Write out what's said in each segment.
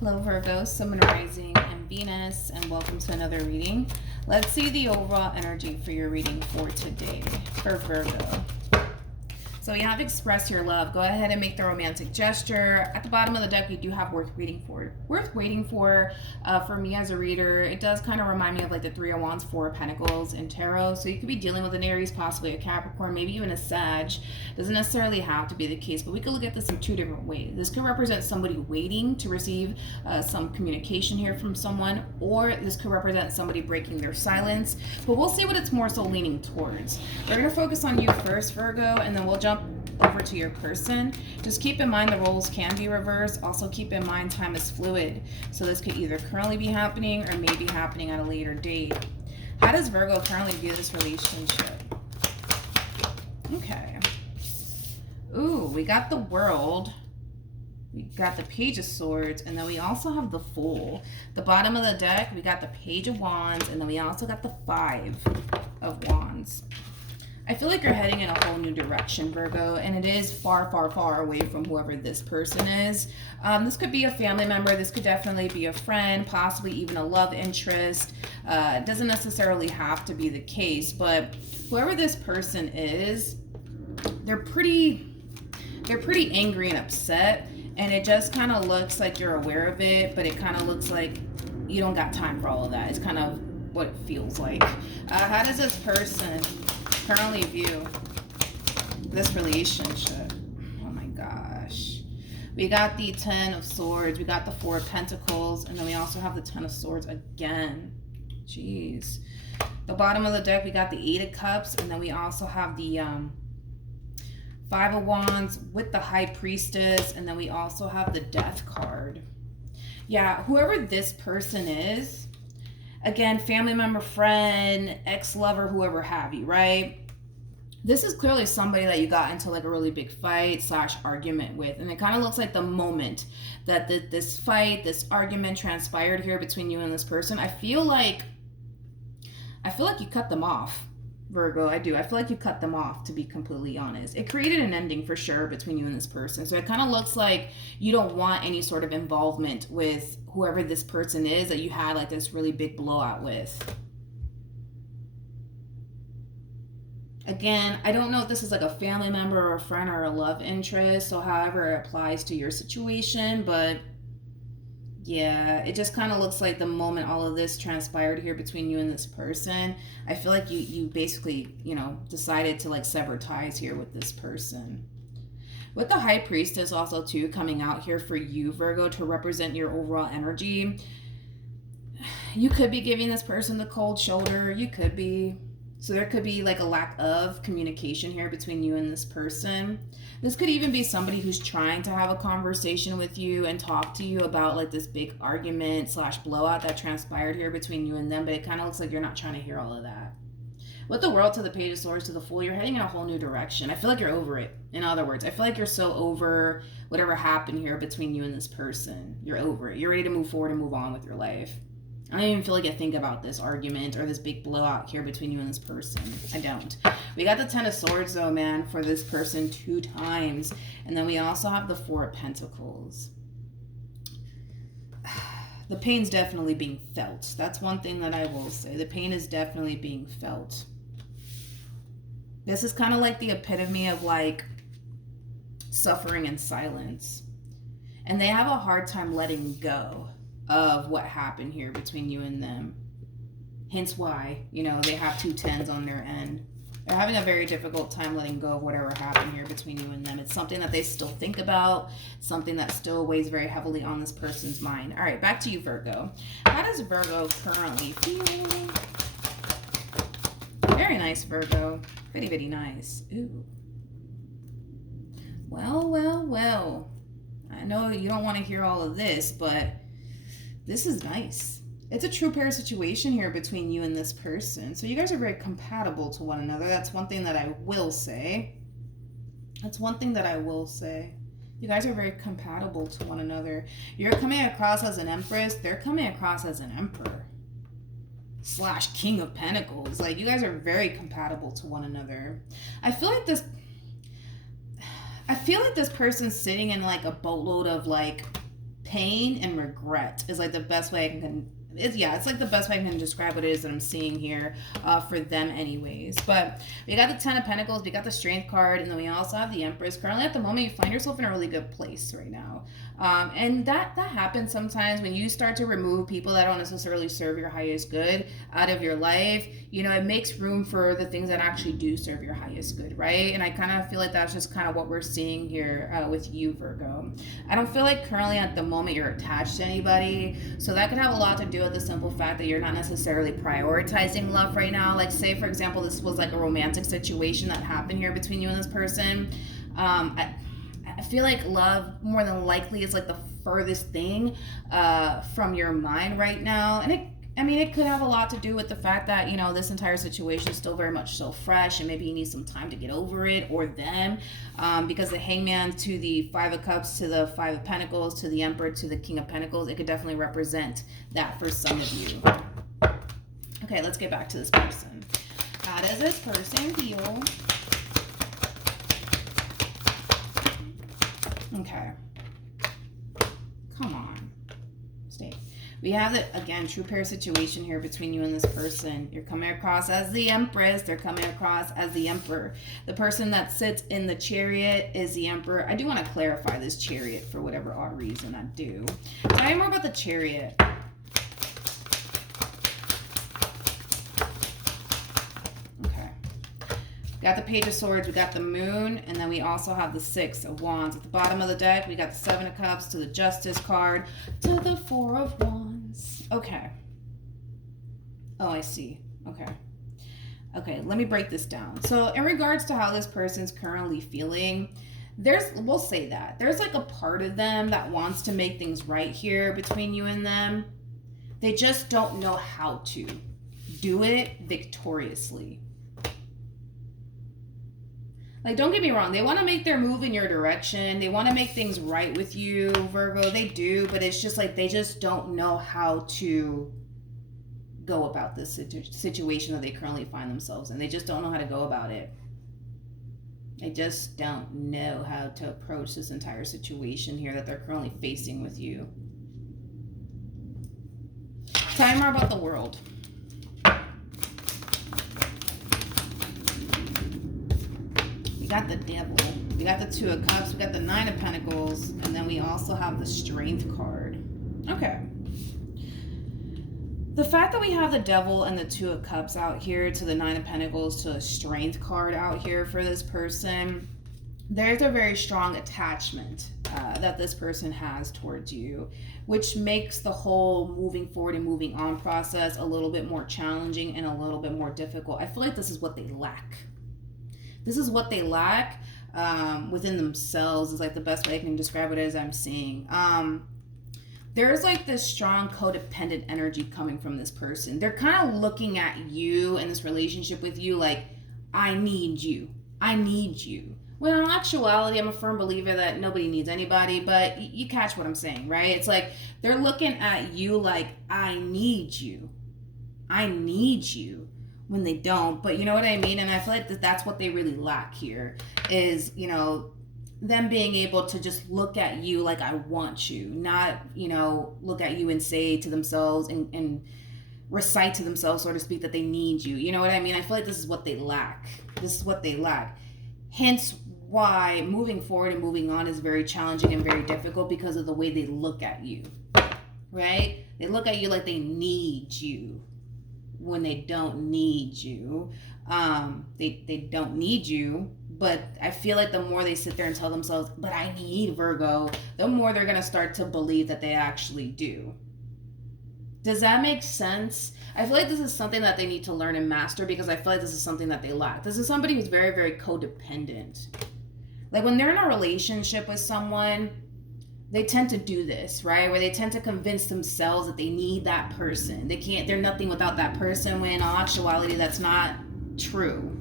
Hello Virgo, Sun, Moon, Rising, and Venus, and welcome to another reading. Let's see the overall energy for your reading for today for Virgo. So we have express your love. Go ahead and make the romantic gesture. At the bottom of the deck, we do have worth waiting for. Worth waiting for me as a reader, it does kind of remind me of like the Three of Wands, Four of Pentacles in Tarot. So you could be dealing with an Aries, possibly a Capricorn, maybe even a Sag. Doesn't necessarily have to be the case, but we could look at this in two different ways. This could represent somebody waiting to receive some communication here from someone, or this could represent somebody breaking their silence. But we'll see what it's more so leaning towards. We're going to focus on you first, Virgo, and then we'll jump over to your person. Just keep in mind the roles can be reversed. Also keep in mind time is fluid. So this could either currently be happening or maybe happening at a later date. How does Virgo currently view this relationship? Okay. Ooh, we got the World. We got the Page of Swords, and then we also have the Fool. The bottom of the deck, we got the Page of Wands, and then we also got the Five of Wands. I feel like you're heading in a whole new direction, Virgo, and it is far, far, far away from whoever this person is. This could be a family member. This could definitely be a friend, possibly even a love interest. It doesn't necessarily have to be the case, but whoever this person is, they're pretty angry and upset, and it just kind of looks like you're aware of it, but it kind of looks like you don't got time for all of that. It's kind of what it feels like. How does this person currently view this relationship? Oh my gosh. We got the Ten of Swords, we got the Four of Pentacles, and then we also have the Ten of Swords again. Jeez. The bottom of the deck, we got the Eight of Cups, and then we also have the Five of Wands with the High Priestess, and then we also have the Death card. Yeah, whoever this person is, again, family member, friend, ex-lover, whoever have you, right? This is clearly somebody that you got into like a really big fight / argument with. And it kind of looks like the moment that this fight, this argument transpired here between you and this person, I feel like you cut them off, Virgo. I do. I feel like you cut them off, to be completely honest. It created an ending for sure between you and this person. So it kind of looks like you don't want any sort of involvement with whoever this person is that you had like this really big blowout with. Again, I don't know if this is like a family member or a friend or a love interest, so however it applies to your situation, but yeah, it just kind of looks like the moment all of this transpired here between you and this person, I feel like you basically, decided to like sever ties here with this person. With the High Priestess also too coming out here for you, Virgo, to represent your overall energy, you could be giving this person the cold shoulder. You could be. So there could be like a lack of communication here between you and this person. This could even be somebody who's trying to have a conversation with you and talk to you about like this big argument / blowout that transpired here between you and them, but it kind of looks like you're not trying to hear all of that. With the World to the Page of Swords to the Fool, you're heading in a whole new direction. I feel like you're over it. In other words, I feel like you're so over whatever happened here between you and this person. You're over it. You're ready to move forward and move on with your life. I don't even feel like I think about this argument or this big blowout here between you and this person. I don't. We got the Ten of Swords though, man, for this person 2 times. And then we also have the Four of Pentacles. The pain's definitely being felt. That's one thing that I will say. The pain is definitely being felt. This is kind of like the epitome of like suffering in silence. And they have a hard time letting go of what happened here between you and them. Hence why, they have 2 tens on their end. They're having a very difficult time letting go of whatever happened here between you and them. It's something that they still think about, something that still weighs very heavily on this person's mind. All right, back to you, Virgo. How does Virgo currently feel? Very nice, Virgo. Very, very nice. Ooh. Well, well, well. I know you don't want to hear all of this, but this is nice. It's a true pair situation here between you and this person. So you guys are very compatible to one another. That's one thing that I will say. That's one thing that I will say. You guys are very compatible to one another. You're coming across as an Empress. They're coming across as an Emperor / King of Pentacles. Like, you guys are very compatible to one another. I feel like this person's sitting in like a boatload of like pain and regret is like the best way I can it's like the best way I can describe what it is that I'm seeing here for them anyways. But we got the Ten of Pentacles, we got the Strength card, and then we also have the Empress. Currently at the moment, you find yourself in a really good place right now. And that happens sometimes when you start to remove people that don't necessarily serve your highest good out of your life. You know, it makes room for the things that actually do serve your highest good, right? And I kind of feel like that's just kind of what we're seeing here with you, Virgo. I don't feel like currently at the moment you're attached to anybody, so that could have a lot to do with the simple fact that you're not necessarily prioritizing love right now. Like, say for example, this was like a romantic situation that happened here between you and this person. I feel like love more than likely is like the furthest thing from your mind right now. And it could have a lot to do with the fact that, you know, this entire situation is still very much so fresh, and maybe you need some time to get over it, or them, because the Hangman to the Five of Cups to the Five of Pentacles to the Emperor to the King of Pentacles, it could definitely represent that for some of you. Okay, let's get back to this person. How does this person feel? Okay. Come on. Stay. We have the, again, true pair situation here between you and this person. You're coming across as the Empress. They're coming across as the Emperor. The person that sits in the Chariot is the Emperor. I do want to clarify this Chariot for whatever odd reason I do. Tell me more about the Chariot. Got the Page of Swords, we got the Moon, and then we also have the Six of Wands. At the bottom of the deck, we got the Seven of Cups to the Justice card to the Four of Wands. Okay. Oh, I see. Okay. Okay, let me break this down. So in regards to how this person's currently feeling, we'll say that. There's like a part of them that wants to make things right here between you and them. They just don't know how to do it victoriously. Like, don't get me wrong. They want to make their move in your direction. They want to make things right with you, Virgo. They do, but it's just like they just don't know how to go about this situation that they currently find themselves in. They just don't know how to go about it. They just don't know how to approach this entire situation here that they're currently facing with you. Tell me more about the World. We got the Devil, we got the Two of Cups, we got the Nine of Pentacles, and then we also have the Strength card. Okay. The fact that we have the Devil and the Two of Cups out here to the Nine of Pentacles to a Strength card out here for this person, there's a very strong attachment that this person has towards you, which makes the whole moving forward and moving on process a little bit more challenging and a little bit more difficult. I feel like this is what they lack. This is what they lack within themselves, is like the best way I can describe it as I'm seeing. There's like this strong codependent energy coming from this person. They're kind of looking at you and this relationship with you like, I need you. I need you. Well, in actuality, I'm a firm believer that nobody needs anybody, but you catch what I'm saying, right? It's like they're looking at you like, I need you. I need you. When they don't, but you know what I mean? And I feel like that's what they really lack here is, you know, them being able to just look at you like I want you, not, you know, look at you and say to themselves and recite to themselves, so to speak, that they need you. You know what I mean? I feel like this is what they lack. This is what they lack. Hence why moving forward and moving on is very challenging and very difficult, because of the way they look at you, right? They look at you like they need you when they don't need you. They don't need you, but I feel like the more they sit there and tell themselves, but I need Virgo, the more they're going to start to believe that they actually do. Does that make sense? I feel like this is something that they need to learn and master, because I feel like this is something that they lack. This is somebody who's very, very codependent. Like when they're in a relationship with someone, they tend to do this, right? Where they tend to convince themselves that they need that person. They're nothing without that person, when in all actuality, that's not true.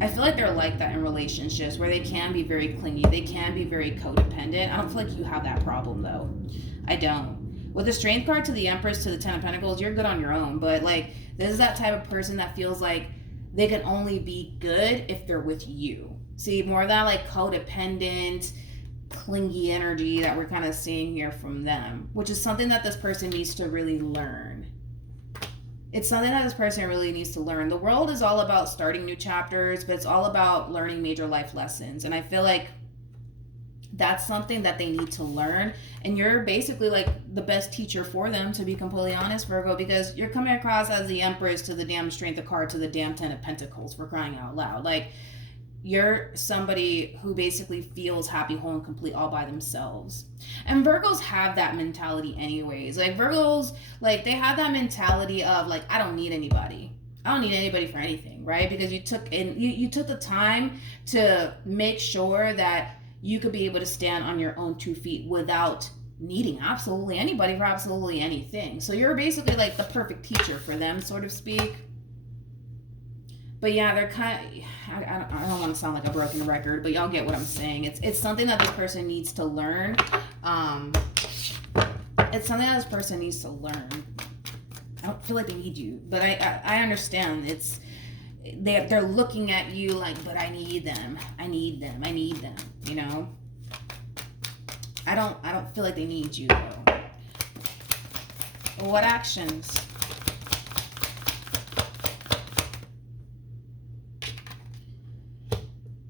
I feel like they're like that in relationships, where they can be very clingy. They can be very codependent. I don't feel like you have that problem, though. I don't. With the Strength card to the Empress to the Ten of Pentacles, you're good on your own. But like, this is that type of person that feels like they can only be good if they're with you. See, more of that like codependent, clingy energy that we're kind of seeing here from them, which is something that this person needs to really learn. It's something that this person really needs to learn. The world is all about starting new chapters, but it's all about learning major life lessons. And I feel like that's something that they need to learn. And you're basically like the best teacher for them, to be completely honest, Virgo, because you're coming across as the Empress to the damn Strength of card to the damn Ten of Pentacles, for crying out loud. Like, you're somebody who basically feels happy, whole, and complete all by themselves. And Virgos have that mentality anyways. Like, Virgos, like, they have that mentality of, like, I don't need anybody. I don't need anybody for anything, right? Because you took the time to make sure that you could be able to stand on your own 2 feet without needing absolutely anybody for absolutely anything. So you're basically like the perfect teacher for them, so to speak. But yeah, they're kind of, I don't want to sound like a broken record, but y'all get what I'm saying. It's something that this person needs to learn. It's something that this person needs to learn. I don't feel like they need you, but I understand. They're looking at you like, but I need them. I need them. You know. I don't feel like they need you though. What actions?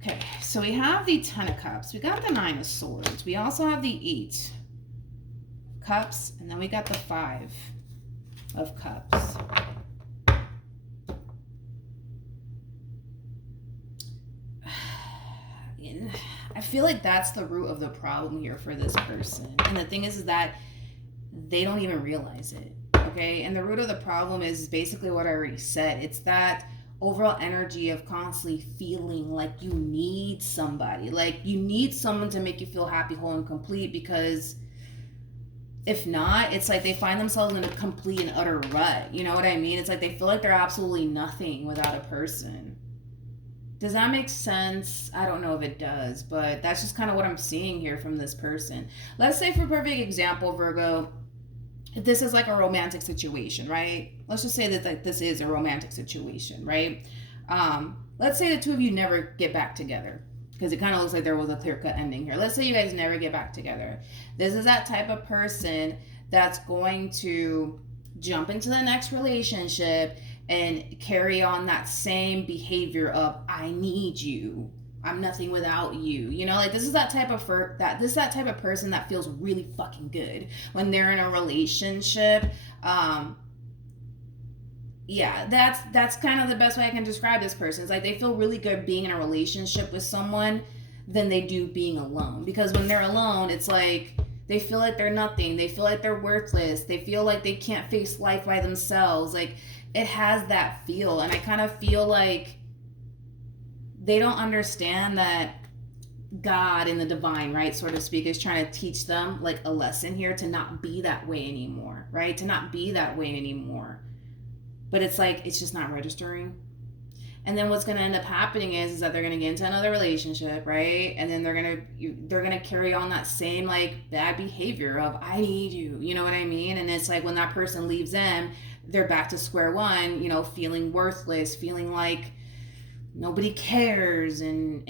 Okay, so we have the Ten of Cups. We got the Nine of Swords. We also have the 8 Cups, and then we got the 5 of Cups. I feel like that's the root of the problem here for this person. And the thing is that they don't even realize it, okay? And the root of the problem is basically what I already said. It's that overall energy of constantly feeling like you need somebody. Like, you need someone to make you feel happy, whole, and complete, because if not, it's like they find themselves in a complete and utter rut. You know what I mean? It's like they feel like they're absolutely nothing without a person. Does that make sense? I don't know if it does, but that's just kind of what I'm seeing here from this person. Let's say, for perfect example, Virgo, if this is like a romantic situation, right? Let's just say that like this is a romantic situation, right? Let's say the two of you never get back together, because it kind of looks like there was a clear-cut ending here. Let's say you guys never get back together. This is that type of person that's going to jump into the next relationship and carry on that same behavior of, I need you, I'm nothing without you. You know, like, this is that type of person that feels really fucking good when they're in a relationship. Yeah, that's kind of the best way I can describe this person. It's like they feel really good being in a relationship with someone than they do being alone. Because when they're alone, it's like they feel like they're nothing. They feel like they're worthless. They feel like they can't face life by themselves. Like, it has that feel. And I kind of feel like they don't understand that God and the divine, right, so to speak, is trying to teach them like a lesson here to not be that way anymore, right? To not be that way anymore. But it's like, it's just not registering. And then what's going to end up happening is that they're going to get into another relationship, right? And then they're going to carry on that same like bad behavior of, I need you, you know what I mean? And it's like when that person leaves them, they're back to square one, you know, feeling worthless, feeling like nobody cares, and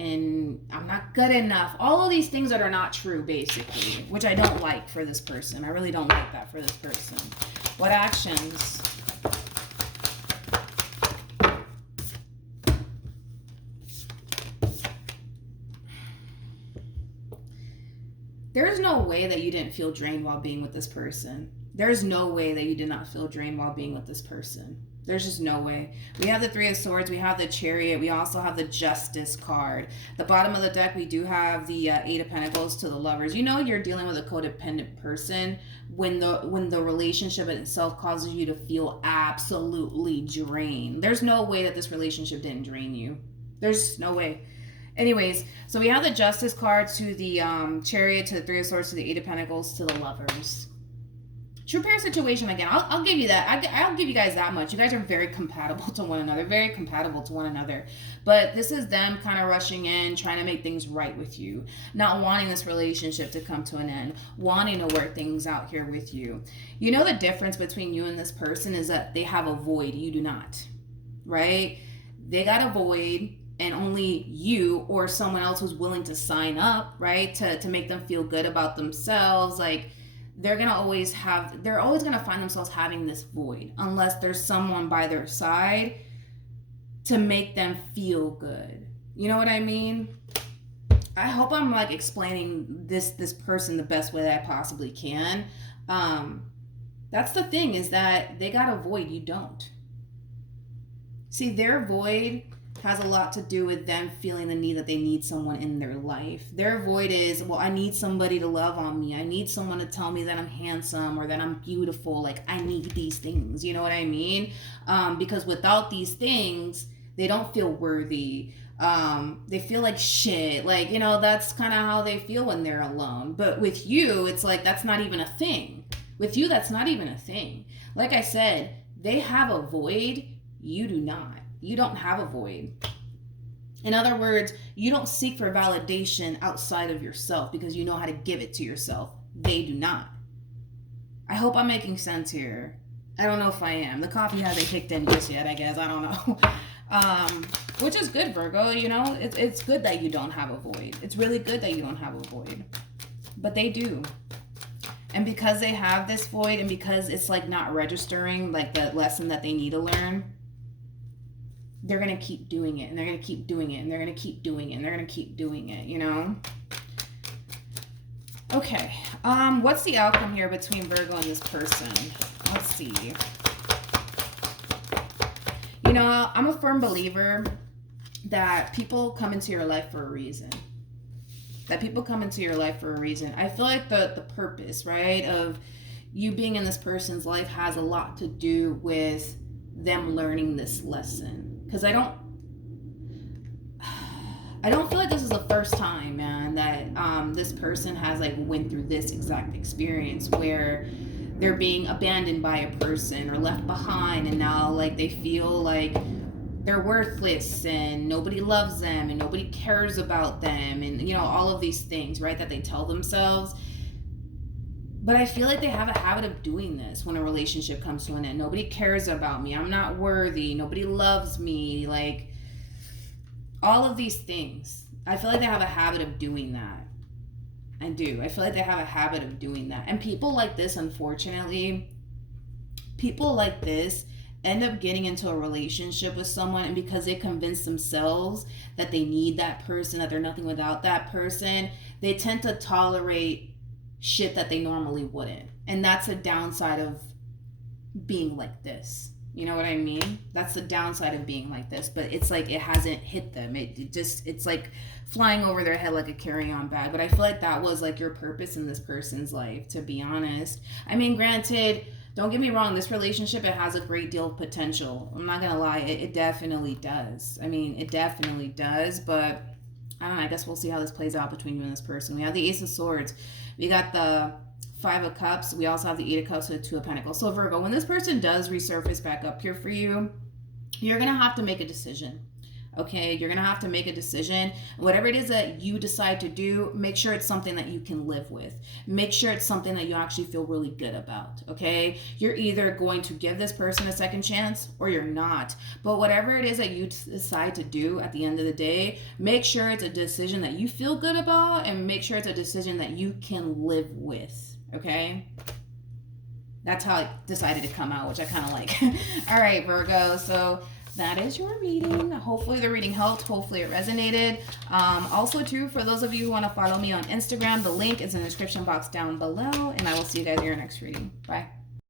I'm not good enough. All of these things that are not true, basically, which I don't like for this person. I really don't like that for this person. What actions? There's no way that you didn't feel drained while being with this person. There's no way that you did not feel drained while being with this person. There's just no way. We have the 3 of Swords. We have the Chariot. We also have the Justice card. The bottom of the deck, we do have the 8 of Pentacles to the Lovers. You know you're dealing with a codependent person when the relationship itself causes you to feel absolutely drained. There's no way that this relationship didn't drain you. There's no way. Anyways, so we have the Justice card to the Chariot, to the 3 of Swords, to the 8 of Pentacles, to the Lovers. True pair situation again. I'll give you that. I'll give you guys that much. You guys are very compatible to one another. Very compatible to one another. But this is them kind of rushing in, trying to make things right with you. Not wanting this relationship to come to an end. Wanting to work things out here with you. You know the difference between you and this person is that they have a void. You do not. Right? They got a void. and only you or someone else who's willing to sign up, right, to make them feel good about themselves, like they're always gonna find themselves having this void unless there's someone by their side to make them feel good. You know what I mean? I hope I'm like explaining this person the best way that I possibly can. That's the thing, is that they got a void, you don't. See, their void has a lot to do with them feeling the need that they need someone in their life. Their void is, well, I need somebody to love on me. I need someone to tell me that I'm handsome or that I'm beautiful. Like, I need these things. You know what I mean? Because without these things, they don't feel worthy. They feel like shit. Like, you know, that's kind of how they feel when they're alone. But with you, it's like, that's not even a thing. With you, that's not even a thing. Like I said, they have a void. You do not. You don't have a void. In other words, you don't seek for validation outside of yourself because you know how to give it to yourself. They do not. I hope I'm making sense here. I don't know if I am. The coffee hasn't kicked in just yet, I guess. I don't know. Which is good, Virgo. You know, it's good that you don't have a void. It's really good that you don't have a void. But they do. And because they have this void, and because it's like not registering like the lesson that they need to learn, they're going to keep doing it, and they're going to keep doing it, and they're going to keep doing it, and they're going to keep doing it, you know? Okay. What's the outcome here between Virgo and this person? Let's see. You know, I'm a firm believer that people come into your life for a reason. That people come into your life for a reason. I feel like the purpose, right, of you being in this person's life has a lot to do with them learning this lesson. Because I don't feel like this is the first time, man, that this person has like went through this exact experience where they're being abandoned by a person or left behind, and now like they feel like they're worthless and nobody loves them and nobody cares about them, and you know, all of these things, right, that they tell themselves. But I feel like they have a habit of doing this when a relationship comes to an end. Nobody cares about me. I'm not worthy. Nobody loves me. Like, all of these things. I feel like they have a habit of doing that. I do. I feel like they have a habit of doing that. And people like this, unfortunately, people like this end up getting into a relationship with someone, and because they convince themselves that they need that person, that they're nothing without that person, they tend to tolerate shit that they normally wouldn't. And that's a downside of being like this. You know what I mean? That's the downside of being like this. But it's like it hasn't hit them. It's like flying over their head like a carry-on bag. But I feel like that was like your purpose in this person's life, to be honest. I mean, granted, don't get me wrong, this relationship, it has a great deal of potential. I'm not gonna lie, it definitely does. I mean, it definitely does, but I don't know, I guess we'll see how this plays out between you and this person. We have the Ace of Swords. We got the 5 of Cups. We also have the 8 of Cups and the 2 of Pentacles. So Virgo, when this person does resurface back up here for you, you're going to have to make a decision. Okay, you're going to have to make a decision. Whatever it is that you decide to do, make sure it's something that you can live with. Make sure it's something that you actually feel really good about. Okay, you're either going to give this person a second chance or you're not. But whatever it is that you decide to do at the end of the day, make sure it's a decision that you feel good about, and make sure it's a decision that you can live with. Okay, that's how I decided to come out, which I kind of like. All right, Virgo, so that is your reading. Hopefully the reading helped. Hopefully it resonated. Also, too, for those of you who want to follow me on Instagram, the link is in the description box down below, and I will see you guys in your next reading. Bye.